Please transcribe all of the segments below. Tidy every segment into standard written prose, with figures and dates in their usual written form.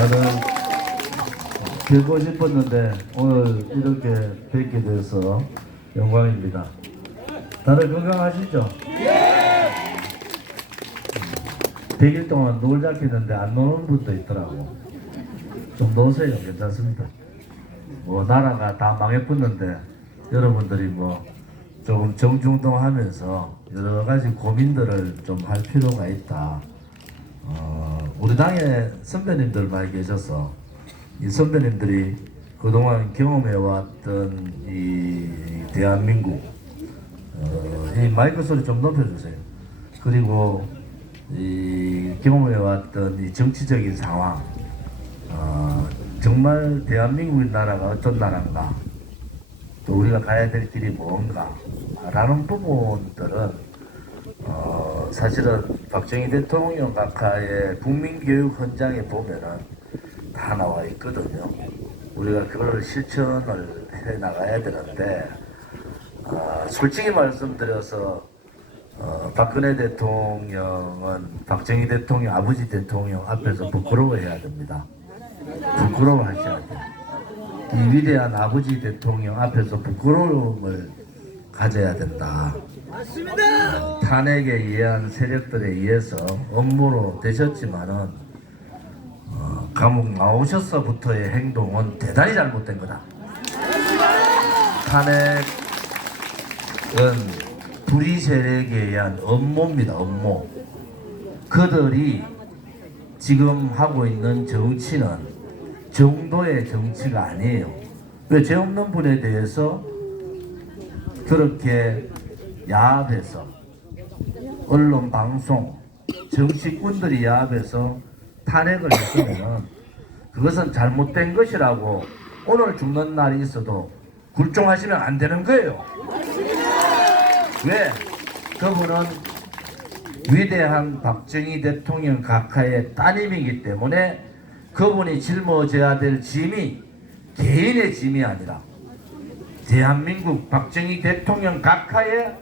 나는 뵙고 싶었는데 오늘 이렇게 뵙게 돼서 영광입니다. 다들 건강하시죠? 100일 동안 놀자 했는데 안 노는 분도 있더라고. 좀 노세요. 괜찮습니다. 뭐 나라가 다 망해붙는데 여러분들이 뭐 조금 정중동하면서 여러 가지 고민들을 좀 할 필요가 있다. 우리 당에 선배님들 많이 계셔서 이 선배님들이 그동안 경험해왔던 이 대한민국, 이 마이크 소리 좀 높여주세요. 그리고 이 경험해왔던 이 정치적인 상황, 정말 대한민국 나라가 어떤 나라인가, 또 우리가 가야 될 길이 뭔가 라는 부분들은 사실은 박정희 대통령 각하의 국민교육 현장에 보면은 다 나와 있거든요. 우리가 그걸 실천을 해 나가야 되는데, 솔직히 말씀드려서 박근혜 대통령은 박정희 대통령, 아버지 대통령 앞에서 부끄러워해야 됩니다. 부끄러워하셔야 돼요. 이 위대한 아버지 대통령 앞에서 부끄러움을 가져야 된다. 맞습니다. 탄핵에 의한 세력들에 의해서 업무로 되셨지만은 감옥 나오셔서부터의 행동은 대단히 잘못된 거다. 탄핵은 불의 세력에 의한 업무입니다. 업무. 그들이 지금 하고 있는 정치는 정도의 정치가 아니에요. 왜 죄 없는 분에 대해서 그렇게 야합해서 언론 방송 정치꾼들이 야합해서 탄핵을 했으면 그것은 잘못된 것이라고 오늘 죽는 날이 있어도 굴종하시면 안 되는 거예요. 왜? 그분은 위대한 박정희 대통령 각하의 따님이기 때문에 그분이 짊어져야 될 짐이 개인의 짐이 아니라 대한민국 박정희 대통령 각하의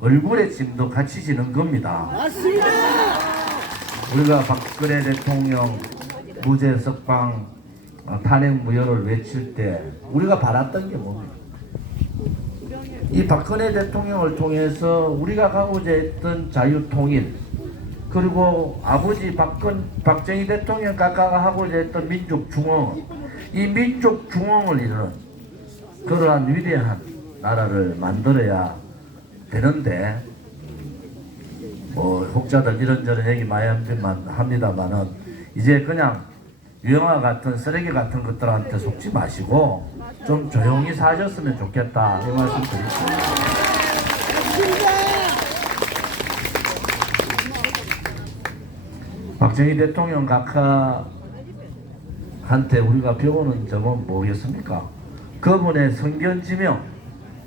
얼굴의 짐도 같이 지는 겁니다. 맞습니다. 우리가 박근혜 대통령 무죄 석방 탄핵 무효를 외칠 때 우리가 바랐던 게 뭡니까? 이 박근혜 대통령을 통해서 우리가 가고자 했던 자유통일, 그리고 아버지 박정희 대통령 각하가 하고자 했던 민족중흥, 이 민족중흥을 이루는 그러한 위대한 나라를 만들어야 되는데, 뭐 혹자들 이런저런 얘기 많이 합니다만은 이제 그냥 유영아 같은 쓰레기 같은 것들한테 속지 마시고 좀 조용히 사셨으면 좋겠다, 이 말씀 드립니다. 박정희 대통령 각하한테 우리가 배우는 점은 뭐겠습니까? 그분의 성견지명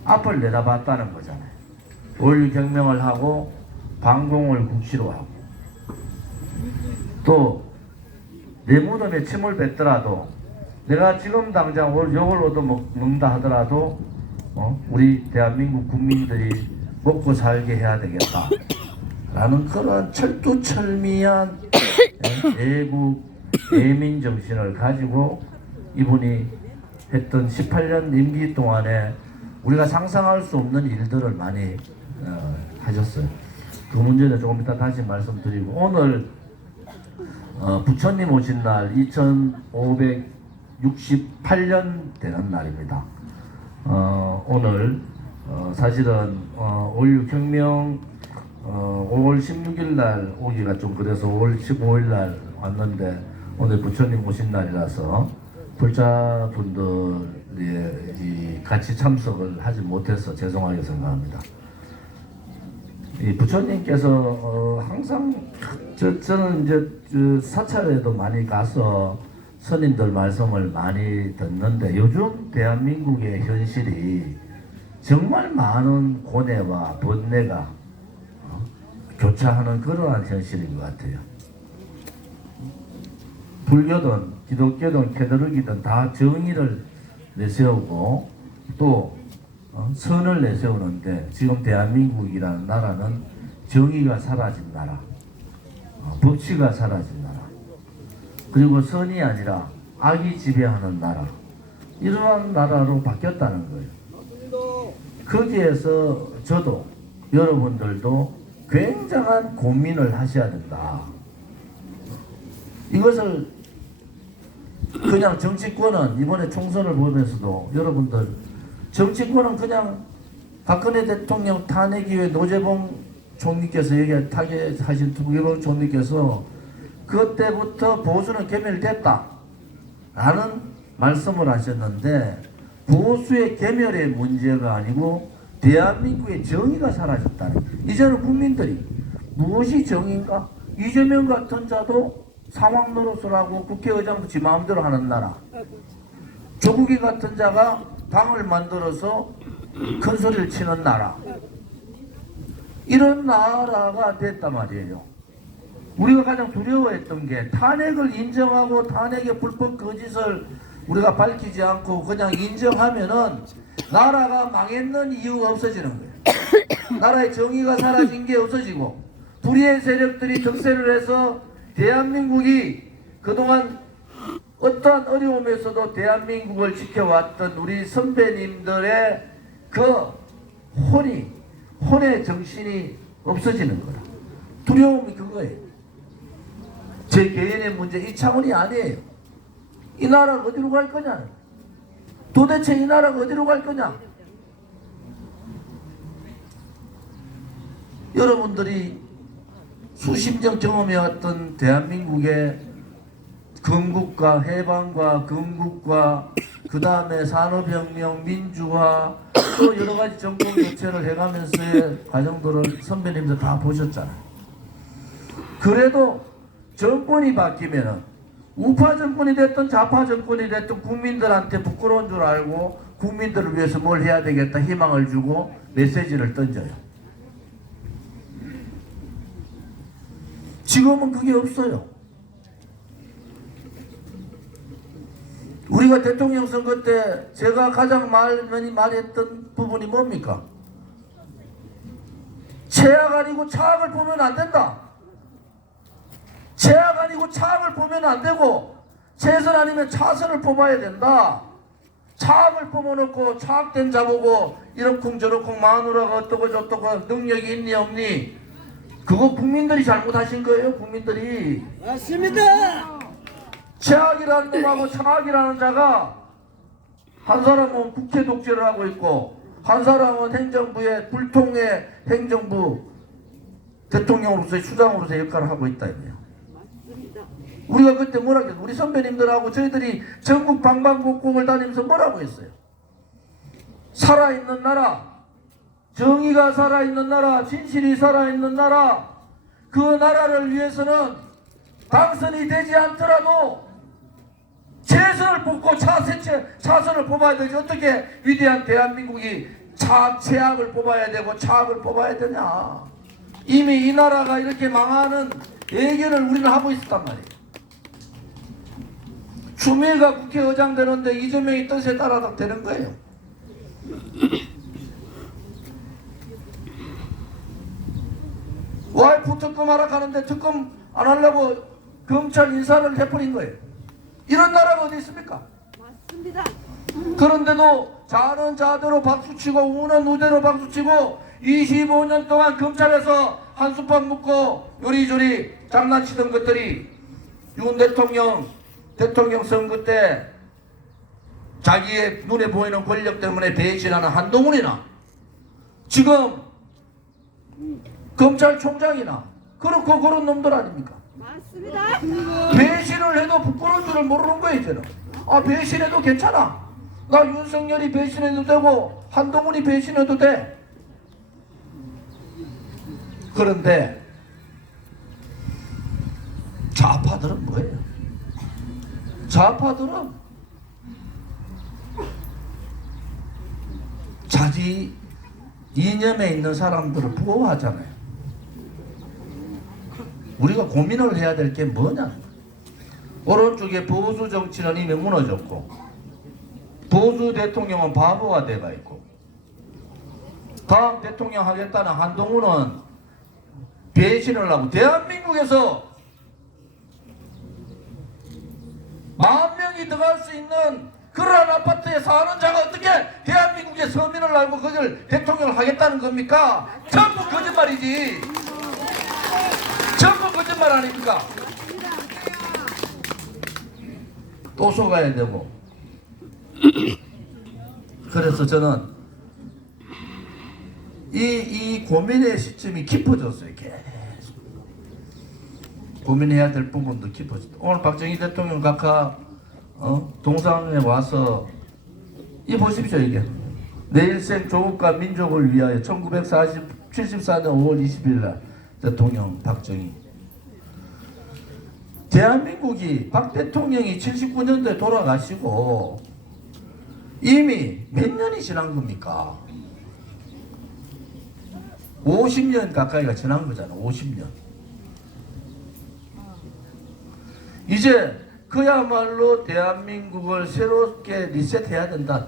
앞을 내다봤다는 거잖아요. 5.16 혁명을 하고 반공을 국시로 하고, 또 내 무덤에 침을 뱉더라도 내가 지금 당장 욕을 얻어먹는다 하더라도 우리 대한민국 국민들이 먹고 살게 해야 되겠다 라는 그런 철두철미한 애국 애민 정신을 가지고 이분이 했던 18년 임기 동안에 우리가 상상할 수 없는 일들을 많이 하셨어요. 그 문제는 조금 이따 다시 말씀드리고, 오늘 부처님 오신 날 2568년 되는 날입니다. 오늘 사실은 5.16 혁명 5월 16일 날 오기가 좀 그래서 5월 15일 날 왔는데, 오늘 부처님 오신 날이라서 불자분들이 같이 참석을 하지 못해서 죄송하게 생각합니다. 이 부처님께서 항상 저는 이제 사찰에도 많이 가서 스님들 말씀을 많이 듣는데, 요즘 대한민국의 현실이 정말 많은 고뇌와 번뇌가 교차하는 그러한 현실인 것 같아요. 불교든 기독교든 캐톨릭이든 다 정의를 내세우고 또 선을 내세우는데, 지금 대한민국이라는 나라는 정의가 사라진 나라, 법치가 사라진 나라, 그리고 선이 아니라 악이 지배하는 나라, 이러한 나라로 바뀌었다는 거예요. 거기에서 저도 여러분들도 굉장한 고민을 하셔야 된다. 이것을 그냥 정치권은 이번에 총선을 보면서도 여러분들 정치권은 그냥 박근혜 대통령 탄핵 이후에 노재봉 총리께서 타계하신 노재봉 총리께서 그때부터 보수는 괴멸됐다 라는 말씀을 하셨는데, 보수의 괴멸의 문제가 아니고 대한민국의 정의가 사라졌다는, 이제는 국민들이 무엇이 정의인가? 이재명 같은 자도 상황 노릇을 하고 국회의장도 지 마음대로 하는 나라, 조국이 같은 자가 당을 만들어서 큰 소리를 치는 나라, 이런 나라가 됐단 말이에요. 우리가 가장 두려워했던 게 탄핵을 인정하고 탄핵의 불법 거짓을 우리가 밝히지 않고 그냥 인정하면은 나라가 망했는 이유가 없어지는 거예요. 나라의 정의가 사라진 게 없어지고 불의의 세력들이 득세를 해서 대한민국이 그동안 어떠한 어려움에서도 대한민국을 지켜왔던 우리 선배님들의 그 혼의 정신이 없어지는 거라. 두려움이 그거예요. 제 개인의 문제 이 차원이 아니에요. 이 나라가 어디로 갈 거냐? 도대체 이 나라가 어디로 갈 거냐? 여러분들이 수십 년 경험해왔던 대한민국의 건국과 해방과 건국과 그 다음에 산업혁명, 민주화, 또 여러가지 정권 교체를 해가면서의 과정들을 선배님들 다 보셨잖아요. 그래도 정권이 바뀌면은 우파 정권이 됐든 좌파 정권이 됐든 국민들한테 부끄러운 줄 알고 국민들을 위해서 뭘 해야 되겠다 희망을 주고 메시지를 던져요. 지금은 그게 없어요. 우리가 대통령 선거 때 제가 가장 많이 말했던 부분이 뭡니까? 최악 아니고 차악을 보면 안 된다. 최악 아니고 차악을 보면 안 되고 최선 아니면 차선을 뽑아야 된다. 차악을 뽑아놓고 차악된 자보고 이렇쿵 저렇쿵 마누라가 어떠고 저떠고 능력이 있니 없니, 그거 국민들이 잘못하신 거예요. 국민들이. 맞습니다. 최악이라는 놈하고 차악이라는 자가 한 사람은 국회 독재를 하고 있고 한 사람은 행정부의 불통의 행정부 대통령으로서의 수장으로서의 역할을 하고 있다 이거예요. 우리가 그때 뭐라고 했어요? 우리 선배님들하고 저희들이 전국 방방곡곡을 다니면서 뭐라고 했어요? 살아있는 나라, 정의가 살아있는 나라, 진실이 살아있는 나라, 그 나라를 위해서는 당선이 되지 않더라도 최선을 뽑고 차선을 뽑아야 되지. 어떻게 위대한 대한민국이 최악을 뽑아야 되고 차악을 뽑아야 되냐. 이미 이 나라가 이렇게 망하는 예견을 우리는 하고 있었단 말이에요. 추미애가 국회의장 되는데 이재명이 뜻에 따라 되는 거예요. 와이프 특검 하라 하는데 특검 안 하려고 검찰 인사를 해버린 거예요. 이런 나라가 어디 있습니까? 맞습니다. 그런데도 자는 자대로 박수치고 우는 우대로 박수치고 25년 동안 검찰에서 한숨판 묻고 요리조리 장난치던 것들이 윤 대통령 선거 때 자기의 눈에 보이는 권력 때문에 배신하는 한동훈이나 지금 검찰총장이나 그렇고 그런 놈들 아닙니까? 맞습니다. 배신을 해도 부끄러운 줄을 모르는 거예요. 이제는 배신해도 괜찮아. 나 윤석열이 배신해도 되고 한동훈이 배신해도 돼. 그런데 좌파들은 뭐예요? 좌파들은 자기 이념에 있는 사람들을 부러워하잖아요. 우리가 고민을 해야 될 게 뭐냐. 오른쪽에 보수 정치는 이미 무너졌고 보수 대통령은 바보가 돼가 있고 다음 대통령 하겠다는 한동훈은 배신을 하고 대한민국에서 10,000명이 들어갈 수 있는 그러한 아파트에 사는 자가 어떻게 대한민국의 서민을 알고 그걸 대통령을 하겠다는 겁니까? 전부 거짓말이지. 전부 거짓말 아닙니까? 또 속아야 되고. 그래서 저는 이 고민의 시점이 깊어졌어요. 계속 고민해야 될 부분도 깊어졌다. 오늘 박정희 대통령 각하 동상에 와서 이 보십시오. 이게 내 일생 조국과 민족을 위하여 1974년 5월 20일 날 대통령 박정희. 대한민국이 박 대통령이 79년도에 돌아가시고 이미 몇 년이 지난 겁니까? 50년 가까이가 지난 거잖아. 50년. 이제 그야말로 대한민국을 새롭게 리셋해야 된다.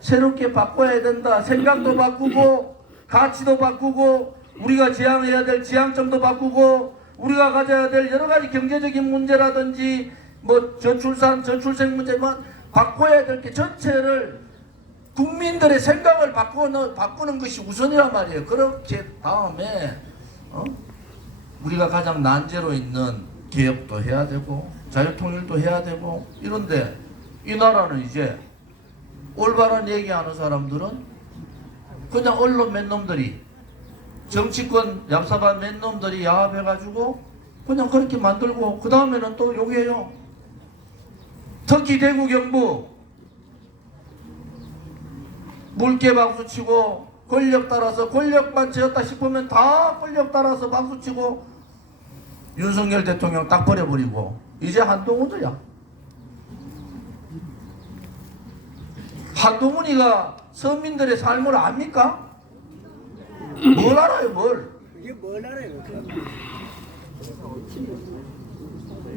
새롭게 바꿔야 된다. 생각도 바꾸고 가치도 바꾸고 우리가 지향해야 될 지향점도 바꾸고 우리가 가져야 될 여러 가지 경제적인 문제라든지 뭐 저출산 저출생 문제만 바꿔야 될 게 전체를 국민들의 생각을 바꾸는 것이 우선이란 말이에요. 그렇게 다음에 우리가 가장 난제로 있는 개혁도 해야 되고 자유통일도 해야 되고 이런데 이 나라는 이제 올바른 얘기하는 사람들은 그냥 언론 몇 놈들이 정치권 얍삽한 몇 놈들이 야합해가지고 그냥 그렇게 만들고 그 다음에는 또 욕해요. 특히 대구 경북 묽게 박수치고 권력 따라서 권력만 쥐었다 싶으면 다 권력 따라서 박수치고 윤석열 대통령 딱 버려버리고 이제 한동훈이야. 한동훈이가 서민들의 삶을 압니까? 뭘 알아요 뭘? 이게 뭘 알아요?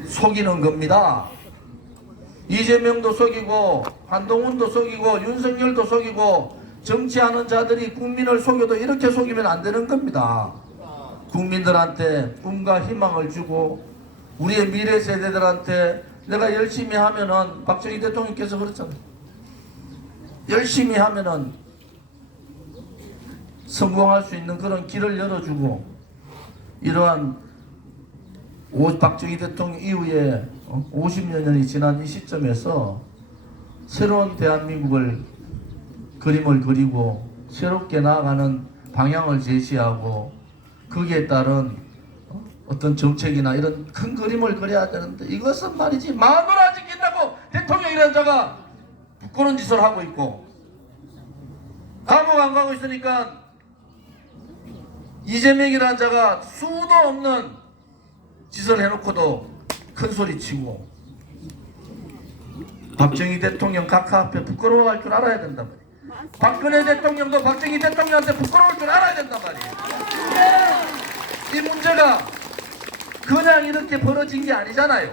속이는 겁니다. 이재명도 속이고 한동훈도 속이고 윤석열도 속이고 정치하는 자들이 국민을 속여도 이렇게 속이면 안 되는 겁니다. 국민들한테 꿈과 희망을 주고 우리의 미래 세대들한테 내가 열심히 하면은 박정희 대통령께서 그랬잖아요. 열심히 하면은 성공할 수 있는 그런 길을 열어주고 이러한 박정희 대통령 이후에 50여 년이 지난 이 시점에서 새로운 대한민국을 그림을 그리고 새롭게 나아가는 방향을 제시하고 거기에 따른 어떤 정책이나 이런 큰 그림을 그려야 되는데 이것은 말이지 마누라 지킨다고 대통령이라는 자가 부끄러운 짓을 하고 있고 감옥 안 가고 있으니까 이재명이라는 자가 수도 없는 짓을 해놓고도 큰 소리 치고 박정희 대통령 각하 앞에 부끄러워할 줄 알아야 된단 말이에요. 박근혜 대통령도 박정희 대통령한테 부끄러울 줄 알아야 된단 말이에요. 이 문제가 그냥 이렇게 벌어진 게 아니잖아요.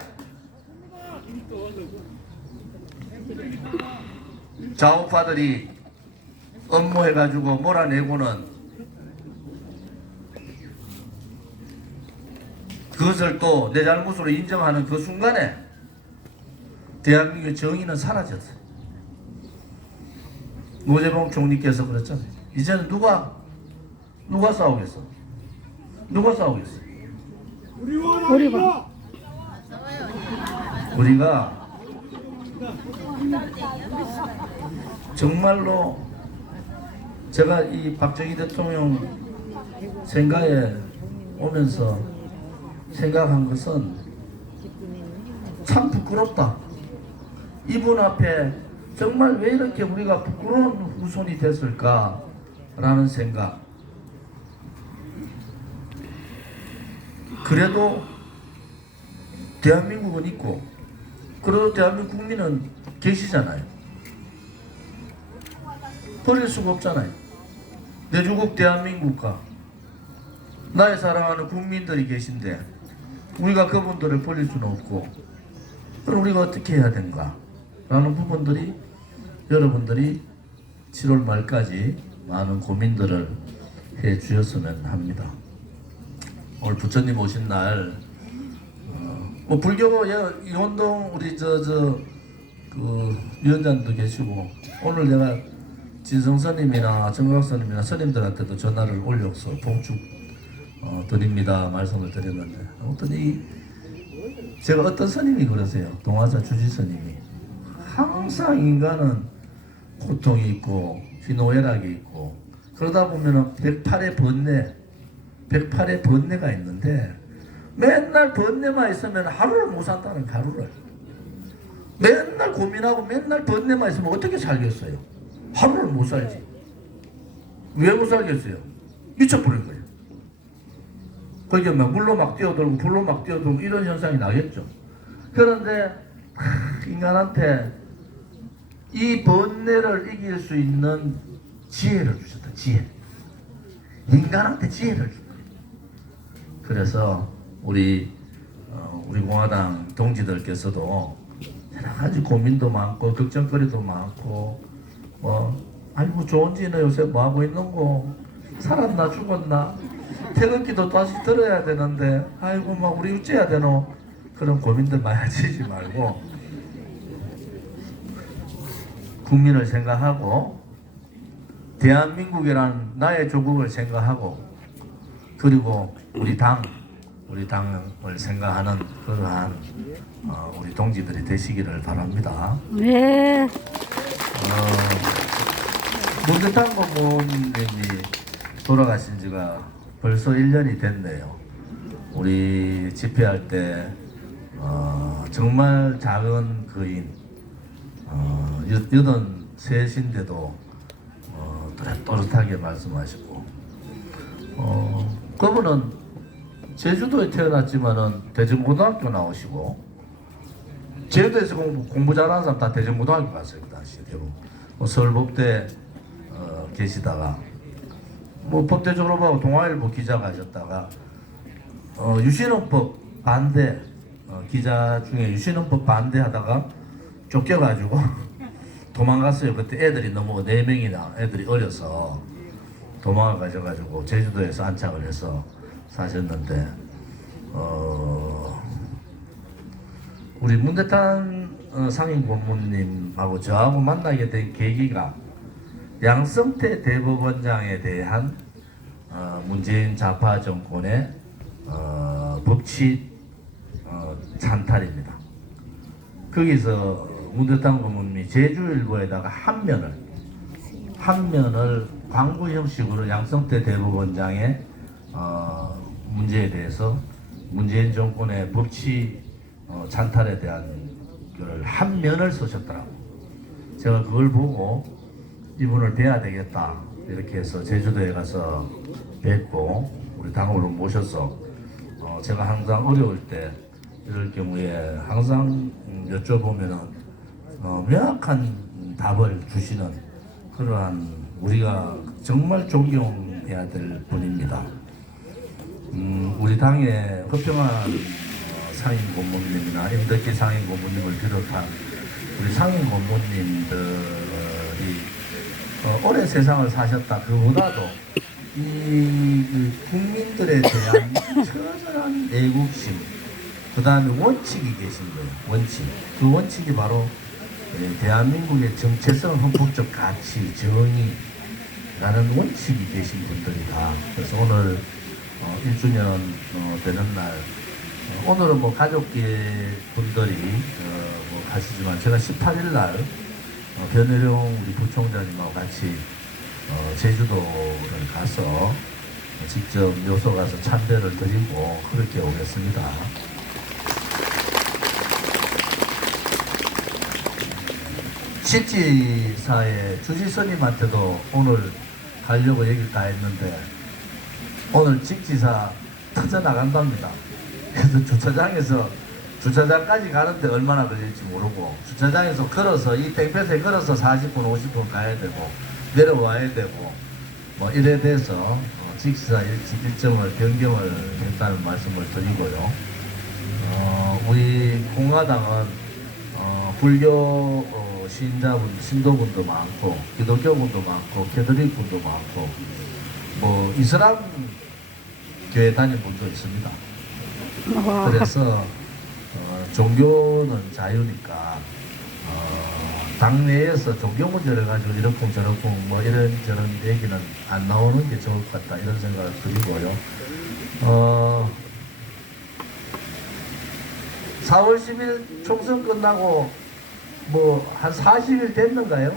좌우파들이 업무해가지고 몰아내고는 그것을 또 내 잘못으로 인정하는 그 순간에 대한민국의 정의는 사라졌어요. 노재봉 총리께서 그랬잖아요. 이제는 누가 싸우겠어? 누가 싸우겠어? 우리가 정말로 제가 이 박정희 대통령 생가에 오면서 생각한 것은 참 부끄럽다. 이분 앞에 정말 왜 이렇게 우리가 부끄러운 후손이 됐을까라는 생각. 그래도 대한민국은 있고 그래도 대한민국 국민은 계시잖아요. 버릴 수가 없잖아요. 내 조국 대한민국과 나의 사랑하는 국민들이 계신데 우리가 그분들을 버릴 수는 없고 그럼 우리가 어떻게 해야 되는가 라는 부분들이 여러분들이 7월 말까지 많은 고민들을 해 주셨으면 합니다. 오늘 부처님 오신 날 뭐 불교 이원동 우리 그 위원장도 계시고 오늘 내가 진성 스님이나 정각 스님이나 스님들한테도 전화를 올려서 봉축 드립니다 말씀을 드렸는데 아무튼 제가 어떤 스님이 그러세요. 동화사 주지 스님이 항상 인간은 고통이 있고 희노애락이 있고 그러다 보면은 108의 번뇌가 있는데 맨날 번뇌만 있으면 하루를 못 산다는 하루를 맨날 고민하고 맨날 번뇌만 있으면 어떻게 살겠어요? 하루를 못 살지. 왜 못 살겠어요? 미쳐버린 거예요. 그게 막 물로 막 뛰어들고 불로 막 뛰어들고 이런 현상이 나겠죠. 그런데 인간한테 이 번뇌를 이길 수 있는 지혜를 주셨다. 지혜. 인간한테 지혜를 준 거예요. 그래서 우리 공화당 동지들께서도 여러 가지 고민도 많고 걱정거리도 많고 아이고 좋은지는 요새 뭐 하고 있는 거 살았나 죽었나 태극기도 다시 들어야 되는데 아이고 막 우리 어째야 되노 그런 고민들 많이 하시지 말고 국민을 생각하고 대한민국이란 나의 조국을 생각하고 그리고 우리 당을 생각하는 그러한 우리 동지들이 되시기를 바랍니다. 네. 문대탄 고모님이 돌아가신 지가 벌써 1년이 됐네요. 우리 집회할 때 정말 작은 거인 83인데도 또렷하게 말씀하시고 그분은 제주도에 태어났지만은 대전고등학교 나오시고 제주도에서 공부 잘하는 사람 다 대전고등학교 갔어요. 그 당시에 대부분 서울법대 계시다가 뭐 법대 졸업하고 동아일보 기자가 하셨다가 유신헌법 반대 기자 중에 유신헌법 반대하다가 쫓겨가지고 도망갔어요. 그때 애들이 너무 4명이나 애들이 어려서 도망가셔가지고 제주도에서 안착을 해서 사셨는데 우리 문대탄 상임 고문님하고 저하고 만나게 된 계기가 양성태 대법원장에 대한 문재인 좌파 정권의 법치 찬탈입니다. 거기서 문대탄 고문님이 제주일보에다가 한 면을 광고 형식으로 양성태 대법원장의 문제에 대해서 문재인 정권의 법치 찬탈에 대한 걸 한 면을 쓰셨더라고요. 제가 그걸 보고 이분을 뵈야 되겠다 이렇게 해서 제주도에 가서 뵙고 우리 당으로 모셔서 제가 항상 어려울 때 이럴 경우에 항상 여쭤보면은 명확한 답을 주시는 그러한 우리가 정말 존경해야 될 분입니다. 우리 당의 허평한 상임 고문님이나 임덕기 상임 고문님을 비롯한 우리 상임 고문님들이 오래 세상을 사셨다. 그보다도 이 국민들에 대한 처절한 애국심, 그 다음에 원칙이 계신 거예요. 원칙. 그 원칙이 바로 대한민국의 정체성, 헌법적 가치, 정의라는 원칙이 계신 분들이다. 그래서 오늘 1주년 되는 날, 오늘은 뭐 가족계 분들이 뭐 가시지만 제가 18일 날 변혜룡 우리 부총장님하고 같이 제주도를 가서 직접 묘소 가서 참배를 드리고 그렇게 오겠습니다. 십지사의 주지스님한테도 오늘 가려고 얘기를 다 했는데 오늘 직지사 터져 나간답니다. 그래서 주차장까지 가는데 얼마나 걸릴지 모르고 주차장에서 걸어서 이 땡볕에 걸어서 40분 50분 가야 되고 내려와야 되고 뭐 이래 돼서 직지사 일정을 변경을 했다는 말씀을 드리고요. 우리 공화당은 불교 신도분도 많고 기독교분도 많고 캐톨릭분도 많고 뭐 이슬람 교회 다닌 분도 있습니다. 그래서 종교는 자유니까 당내에서 종교 문제를 가지고 이렇쿵 저렇쿵 뭐 이런저런 얘기는 안 나오는 게 좋을 것 같다 이런 생각을 드리고요. 4월 10일 총선 끝나고 뭐 한 40일 됐는가요?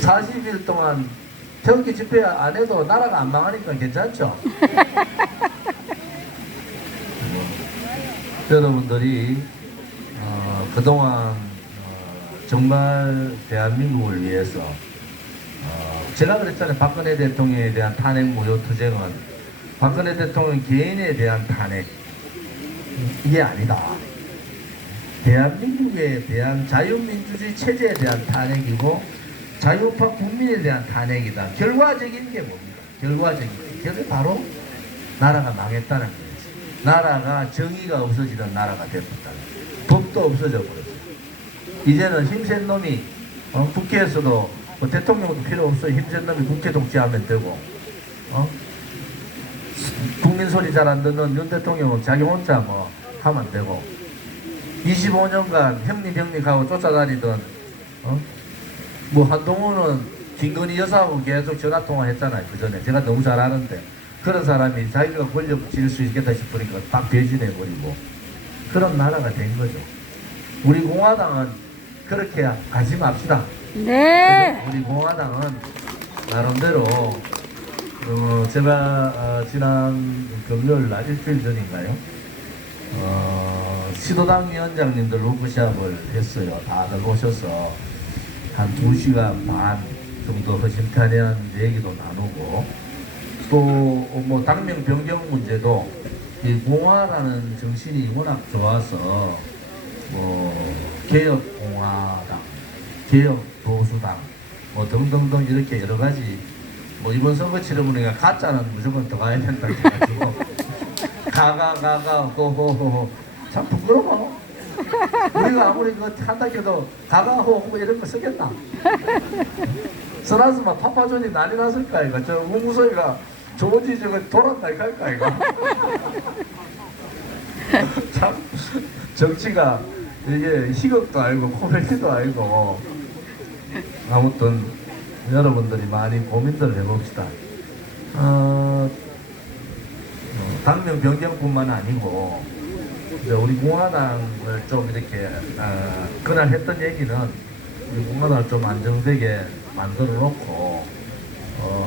40일 동안 태극기 집회 안 해도 나라가 안 망하니까 괜찮죠? 여러분들이 그동안 정말 대한민국을 위해서 제가 그랬잖아요. 박근혜 대통령에 대한 탄핵 무효 투쟁은 박근혜 대통령 개인에 대한 탄핵 이게 아니다. 대한민국에 대한 자유민주주의 체제에 대한 탄핵이고 자유파 국민에 대한 탄핵이다. 결과적인 게 뭡니까? 결과적인 게 그게 바로 나라가 망했다는 거지. 나라가 정의가 없어지던 나라가 되었다. 법도 없어져 버렸어. 이제는 힘센 놈이 국회에서도 뭐 대통령도 필요 없어. 힘센 놈이 국회 독재하면 되고 국민 소리 잘 안 듣는 윤 대통령은 자기 혼자 뭐 하면 되고 25년간 형님하고 쫓아다니던 뭐 한동훈은 김건희 여사하고 계속 전화통화 했잖아요. 그 전에 제가 너무 잘 아는데 그런 사람이 자기가 권력 질 수 있겠다 싶으니까 딱 배신해버리고 그런 나라가 된 거죠. 우리 공화당은 그렇게 가지 맙시다. 네. 우리 공화당은 나름대로 제가 지난 금요일 날 일주일 전인가요? 시도당 위원장님들 워크숍을 했어요. 다들 오셔서 한 2시간 반 정도 허심탄회한 얘기도 나누고 또 뭐 당명 변경 문제도 이 공화라는 정신이 워낙 좋아서 개혁공화당, 개혁보수당 뭐 등등등 이렇게 여러 가지 뭐 이번 선거 치러보니까 가짜는 무조건 들어가야 된다 해가지고 가가 호호호 참 부끄러워. 우리가 아무리 그 한다해도 가가호 뭐 이런 거 쓰겠나? 써놨으면 파파존이 난리 났을까 이거. 저 우무소리가 조지 저거 돌았다 할까 이거. 참 정치가 이게 희극도 아니고 코미디도 아니고 아무튼 여러분들이 많이 고민들 해봅시다. 당명 변경뿐만 아니고 이제 우리 공화당을 좀 이렇게 그날 했던 얘기는 우리 공화당을 좀 안정되게 만들어 놓고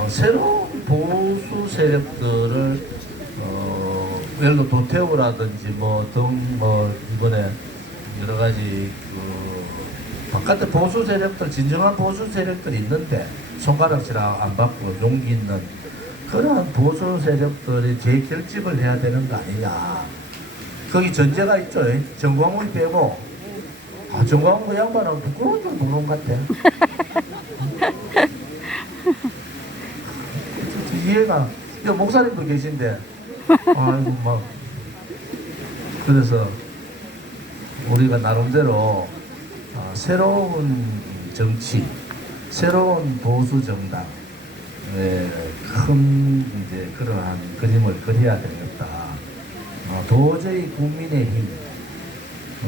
새로운 보수 세력들을 예를 들어 도태우라든지 뭐 이번에 여러 가지 바깥에 보수 세력들 진정한 보수 세력들이 있는데 손가락질 안 받고 용기 있는 그런 보수 세력들이 재결집을 해야 되는 거 아니냐. 거기 전제가 있죠. 정광훈 빼고 정광훈 그 양반은 부끄러운 줄 모르는 것 같아. 이해가 목사님도 계신데 아이고 막 그래서 우리가 나름대로 새로운 정치, 새로운 보수 정당의 큰 이제 그러한 그림을 그려야 되겠다. 도저히 국민의힘,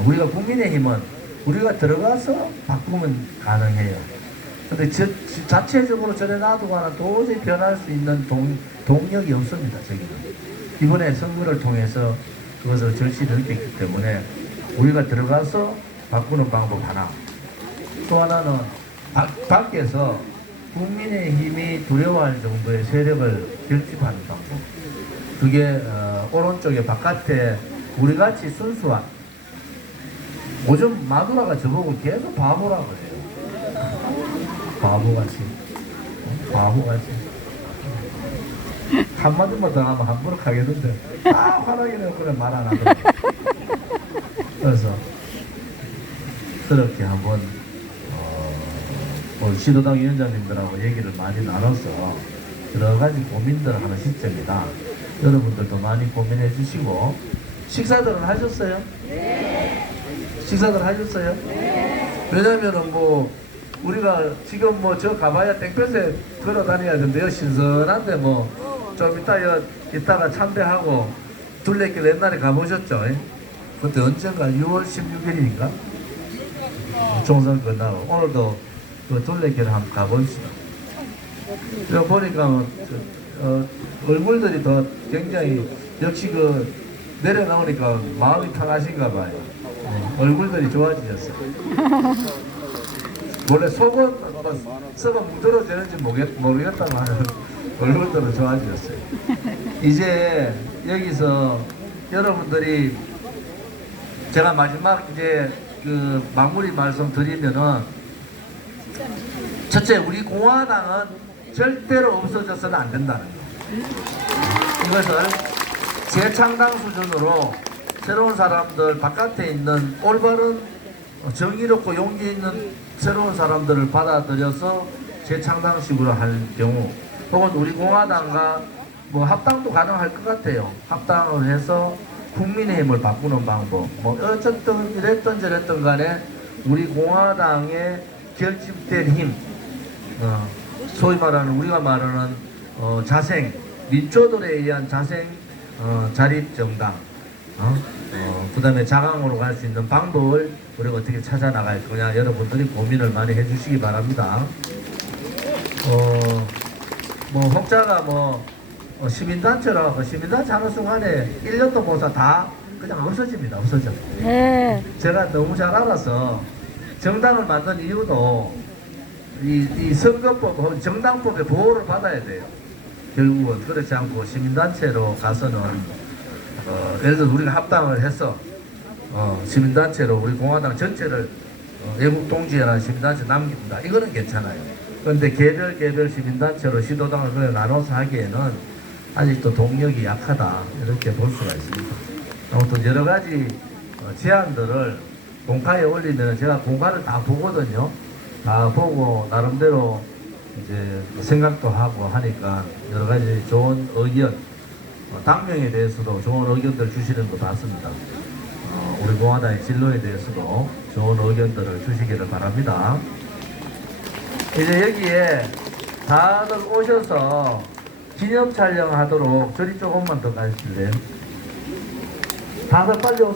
우리가 국민의힘은 우리가 들어가서 바꾸면 가능해요. 근데 자체적으로 저래 놔두거나 도저히 변할 수 있는 동력이 없습니다. 저기는 이번에 선거를 통해서 그것을 절실히 느꼈기 때문에 우리가 들어가서 바꾸는 방법 하나, 또 하나는 밖에서 국민의힘이 두려워할 정도의 세력을 결집하는 방법. 그게 오른쪽에 바깥에 우리같이 순수한, 요즘 마누라가 저보고 계속 바보라고 해요. 바보같이 한마디만 더 하면 함부로 가겠는데 다 화나기는 그래 말 안 하더라고. 그래서 그렇게 한번 오늘 시도당 위원장님들하고 얘기를 많이 나눠서 여러 가지 고민들을 하는 시점이다. 여러분들도 많이 고민해 주시고. 식사들은 하셨어요? 네. 식사들 하셨어요? 네. 왜냐면은 뭐 우리가 지금 뭐 저 가봐야 땡볕에 걸어 다녀야 되는데요. 신선한데 뭐 좀 이따가 참배하고 둘레길 옛날에 가보셨죠? 그때 언젠가 6월 16일인가 총선 끝나고 오늘도 그 둘레길 한번 가봅시다. 여기 보니까 얼굴들이 더 굉장히 역시 그 내려나오니까 마음이 편하신가 봐요. 얼굴들이 좋아지셨어요. 원래 속은 썩은 뭉들어지는지 모르겠다만 얼굴들은 좋아지셨어요. 이제 여기서 여러분들이 제가 마지막 이제 그 마무리 말씀 드리면은 첫째 우리 공화당은 절대로 없어져서는 안 된다는 거. 이것을 재창당 수준으로 새로운 사람들 바깥에 있는 올바른 정의롭고 용기 있는 새로운 사람들을 받아들여서 재창당식으로 할 경우 혹은 우리 공화당과 뭐 합당도 가능할 것 같아요. 합당을 해서 국민의힘을 바꾸는 방법 뭐 어쨌든 이랬던 저랬던 간에 우리 공화당의 결집된 힘 소위 말하는 우리가 말하는 자생 민초들에 의한 자생 자립정당 그 다음에 자강으로 갈 수 있는 방법을 우리가 어떻게 찾아 나갈 거냐 여러분들이 고민을 많이 해주시기 바랍니다. 뭐 혹자가 뭐 시민단체라고 시민단체 하는 순간에 1년도 보사 다 그냥 없어집니다. 없어져. 네. 제가 너무 잘 알아서 정당을 만든 이유도 이 선거법 혹은 정당법의 보호를 받아야 돼요. 결국은 그렇지 않고 시민단체로 가서는 예를 들어 우리가 합당을 해서 시민단체로 우리 공화당 전체를 애국동지회라는 시민단체 남깁니다. 이거는 괜찮아요. 그런데 개별 시민단체로 시도당을 그냥 나눠서 하기에는 아직도 동력이 약하다 이렇게 볼 수가 있습니다. 아무튼 여러 가지 제안들을 공카에 올리면 제가 공카를 다 보거든요. 다 보고 나름대로 이제 생각도 하고 하니까 여러 가지 좋은 의견, 당명에 대해서도 좋은 의견들 주시는 거 봤습니다. 우리 공화당의 진로에 대해서도 좋은 의견들을 주시기를 바랍니다. 이제 여기에 다들 오셔서 기념 촬영하도록 저리 조금만 더 가실래요? 다들 빨리 오세요.